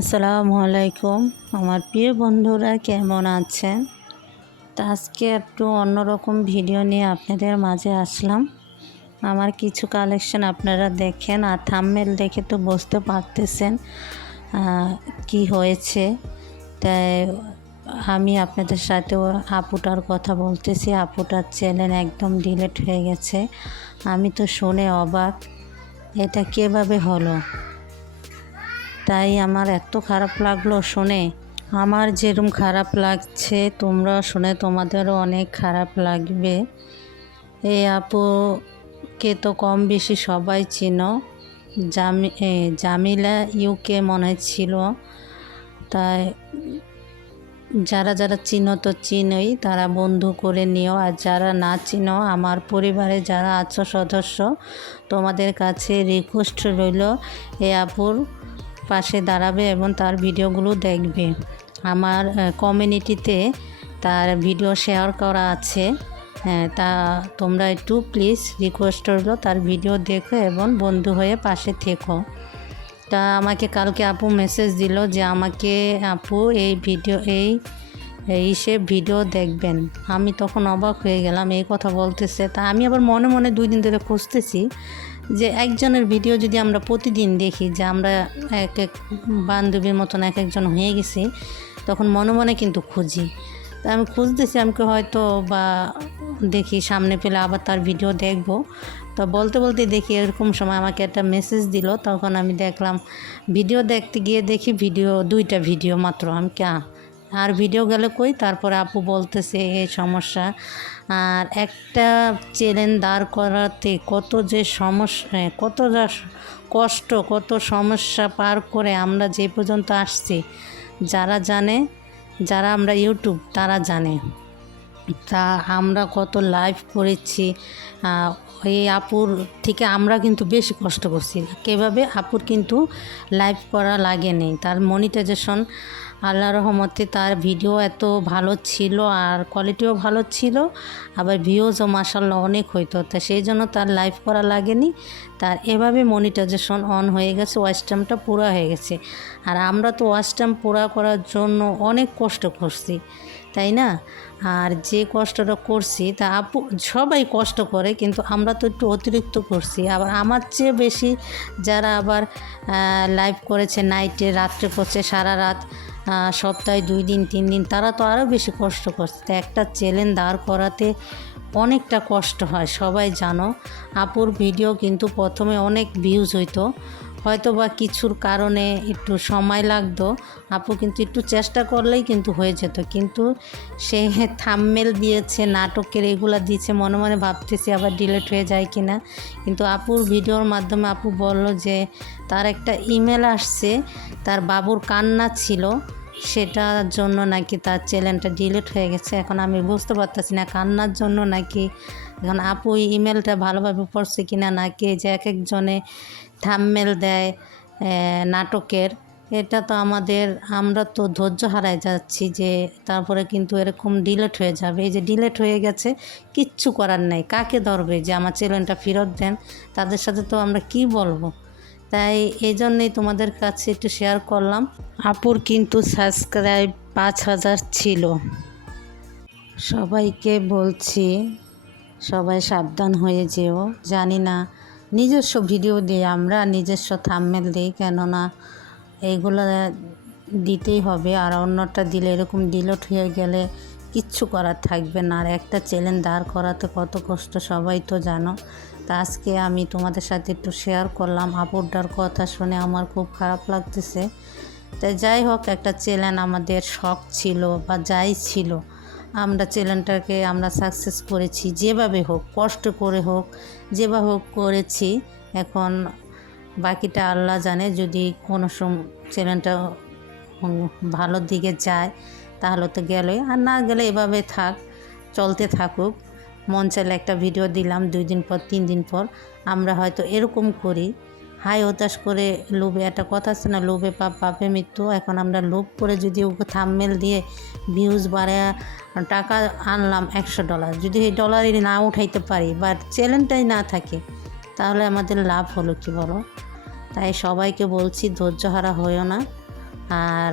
আসসালামু আলাইকুম। আমার প্রিয় বন্ধুরা, কেমন আছেন? তা আজকে একটু অন্যরকম ভিডিও নিয়ে আপনাদের মাঝে আসলাম। আমার কিছু কালেকশন আপনারা দেখেন, আর থাম্মেল দেখে তো বুঝতে পারতেছেন কি হয়েছে। তাই আমি আপনাদের সাথে আপুটার কথা বলতেছি। আপুটার চ্যানেল একদম ডিলেট হয়ে গেছে। আমি তো শুনে অবাক, এটা কীভাবে হলো? তাই আমার এত খারাপ লাগল শুনে। আমার যেরকম খারাপ লাগছে, তোমরা শুনে তোমাদেরও অনেক খারাপ লাগবে। এই আপুকে তো কম বেশি সবাই চিনো। জামি জামিলা ইউকে মনে ছিল। তাই যারা যারা চিনো তো চিনোই, তারা বন্ধু করে নিও। আর যারা না চিনো, আমার পরিবারে যারা আছো সদস্য, তোমাদের কাছে রিকোয়েস্ট রইল, এ আপুর পাশে দাঁড়াবে এবং তার ভিডিওগুলো দেখবে। আমার কমিউনিটিতে তার ভিডিও শেয়ার করা আছে। হ্যাঁ, তা তোমরা একটু প্লিজ রিকোয়েস্ট করল তার ভিডিও দেখো এবং বন্ধু হয়ে পাশে থেকো। তা আমাকে কালকে আপু মেসেজ দিল যে আমাকে আপু এই ভিডিও এই এই সে ভিডিও দেখবেন। আমি তখন অবাক হয়ে গেলাম এই কথা বলতেছে। তা আমি আবার মনে মনে দুই দিন ধরে খুঁজতেছি। যে একজনের ভিডিও যদি আমরা প্রতিদিন দেখি, যে আমরা এক এক বান্ধবীর মতন এক একজন হয়ে গেছি, তখন মনে মনে কিন্তু খুঁজি। তা আমি খুঁজতেছি, আমাকে হয়তো বা দেখি সামনে পেলে আবার তার ভিডিও দেখব। তো বলতে বলতে দেখি এরকম সময় আমাকে একটা মেসেজ দিল, তখন আমি দেখলাম ভিডিও দেখতে গিয়ে দেখি ভিডিও, দুইটা ভিডিও মাত্র। আমি কে, আর ভিডিও গেলে কই? তারপরে আপু বলতেছে, এই সমস্যা। আর একটা চ্যালেঞ্জ দাঁড় করাতে কত যে সমস্যা, কত যা কষ্ট, কত সমস্যা পার করে আমরা যে পর্যন্ত আসছি, যারা জানে, যারা আমরা ইউটিউব, তারা জানে। তা আমরা কত লাইভ করেছি এই আপুর থেকে আমরা কিন্তু বেশি কষ্ট করছি। কেভাবে? আপুর কিন্তু লাইভ করা লাগেনি তার মনিটাইজেশন আল্লাহ রহমতে তার ভিডিও এত ভালো ছিল আর কোয়ালিটিও ভালো ছিল, আবার ভিউজও মাসাল্লাহ অনেক হইতো। তা সেই জন্য তার লাইভ করা লাগেনি তার এভাবে মনিটাইজেশন অন হয়ে গেছে ওয়াচ টাইমটা পুরো হয়ে গেছে। আর আমরা তো ওয়াচ টাইম পুরা করার জন্য অনেক কষ্ট করছি, তাই না? আর যে কষ্টটা করছি, তা আপু সবাই কষ্ট করে, কিন্তু আমরা তো একটু অতিরিক্ত করছি। আবার আমার চেয়ে বেশি যারা আবার লাইভ করেছে নাইটে রাত্রে করছে সারা রাত সপ্তাহে দুই দিন, তিন দিন, তারা তো আরও বেশি কষ্ট করছে। তো একটা চ্যালেঞ্জ দাঁড় করাতে অনেকটা কষ্ট হয়, সবাই জানো। আপুর ভিডিও কিন্তু প্রথমে অনেক ভিউজ হইতো। হয়তো বা কিছুর কারণে একটু সময় লাগতো। আপু কিন্তু একটু চেষ্টা করলেই কিন্তু হয়ে যেত। কিন্তু সে থাম্মেল দিয়েছে, নাটকের এগুলা দিয়েছে, মনে মনে ভাবতেছি আবার ডিলেট হয়ে যায় কি না কিন্তু আপুর ভিডিওর মাধ্যমে আপু বলল যে, তার একটা ইমেল আসছে, তার বাবুর কান্না ছিল, সেটার জন্য নাকি তার চ্যানেলটা ডিলিট হয়ে গেছে। এখন আমি বুঝতে পারতেছি না, কান্নার জন্য নাকি, এখন আপু ইমেলটা ভালোভাবে পড়ছে কিনা, নাকি যে এক একজনে থাম্মেল দেয় নাটকের। এটা তো আমাদের, আমরা তো ধৈর্য হারায় যাচ্ছি যে তারপরে কিন্তু এরকম ডিলেট হয়ে যাবে। এই যে ডিলেট হয়ে গেছে, কিচ্ছু করার নাই। কাকে ধরবে যে আমার চ্যানেলটা ফেরত দেন? তাদের সাথে তো আমরা কি বলব? তাই এই জন্যই তোমাদের কাছে একটু শেয়ার করলাম। আপুর কিন্তু সাবস্ক্রাইব পাঁচ হাজার ছিল। সবাইকে বলছি, সবাই সাবধান হয়ে যেও। জানি না নিজস্ব ভিডিও দিই আমরা নিজস্ব থাম্মেল দিই, কেননা এইগুলো দিতেই হবে। আর অন্যটা দিলে এরকম ডিলোট হয়ে গেলে কিচ্ছু করার থাকবে না। আর একটা চ্যালেঞ্জ দাঁড় করাতে কত কষ্ট, সবাই তো জানো। তা আজকে আমি তোমাদের সাথে একটু শেয়ার করলাম। আপুরটার কথা শুনে আমার খুব খারাপ লাগতেছে। তাই যাই হোক, একটা চ্যালেঞ্জ আমাদের শখ ছিল বা যাই ছিল। আমরা চ্যানেলটাকে আমরা সাকসেস করেছি, যেভাবে হোক, কষ্ট করে হোক, যেভাবে হোক করেছি। এখন বাকিটা আল্লাহ জানে, যদি কোনো সম চ্যানেলটা ভালোর দিকে যায়, তাহলে তো গেলই আর না গেলে এভাবে থাক, চলতে থাকুক। মন চাইলে একটা ভিডিও দিলাম, দুই দিন পর, তিন দিন পর, আমরা হয়তো এরকম করি। হাই হতাশ করে লোভে, একটা কথা আছে না, লোভে পাপ, পাপে মৃত্যু। এখন আমরা লোভ করে যদি ওকে থামমেল দিয়ে ভিউজ বাড়ায় টাকা আনলাম একশো ডলার যদি এই ডলারই না উঠাইতে পারি বা চ্যালেঞ্জটাই না থাকে, তাহলে আমাদের লাভ হলো কি বলো? তাই সবাইকে বলছি, ধৈর্য হারা হয়েও না। আর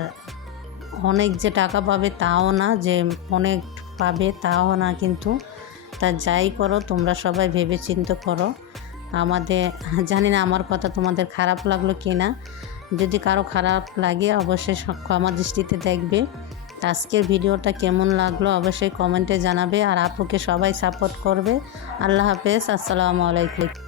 অনেক যে টাকা পাবে তাও না, যে অনেক পাবে তাও না, কিন্তু তা যাই করো, তোমরা সবাই ভেবে চিন্তে করো। আমাদের, জানি না আমার কথা তোমাদের খারাপ লাগল কি না যদি কারও খারাপ লাগে অবশ্যই আমার দৃষ্টিতে দেখবে। আজকের ভিডিওটা কেমন লাগল অবশ্যই কমেন্টে জানাবে। আর আপুকে সবাই সাপোর্ট করবে। আল্লাহ হাফেজ, আসসালামু আলাইকুম।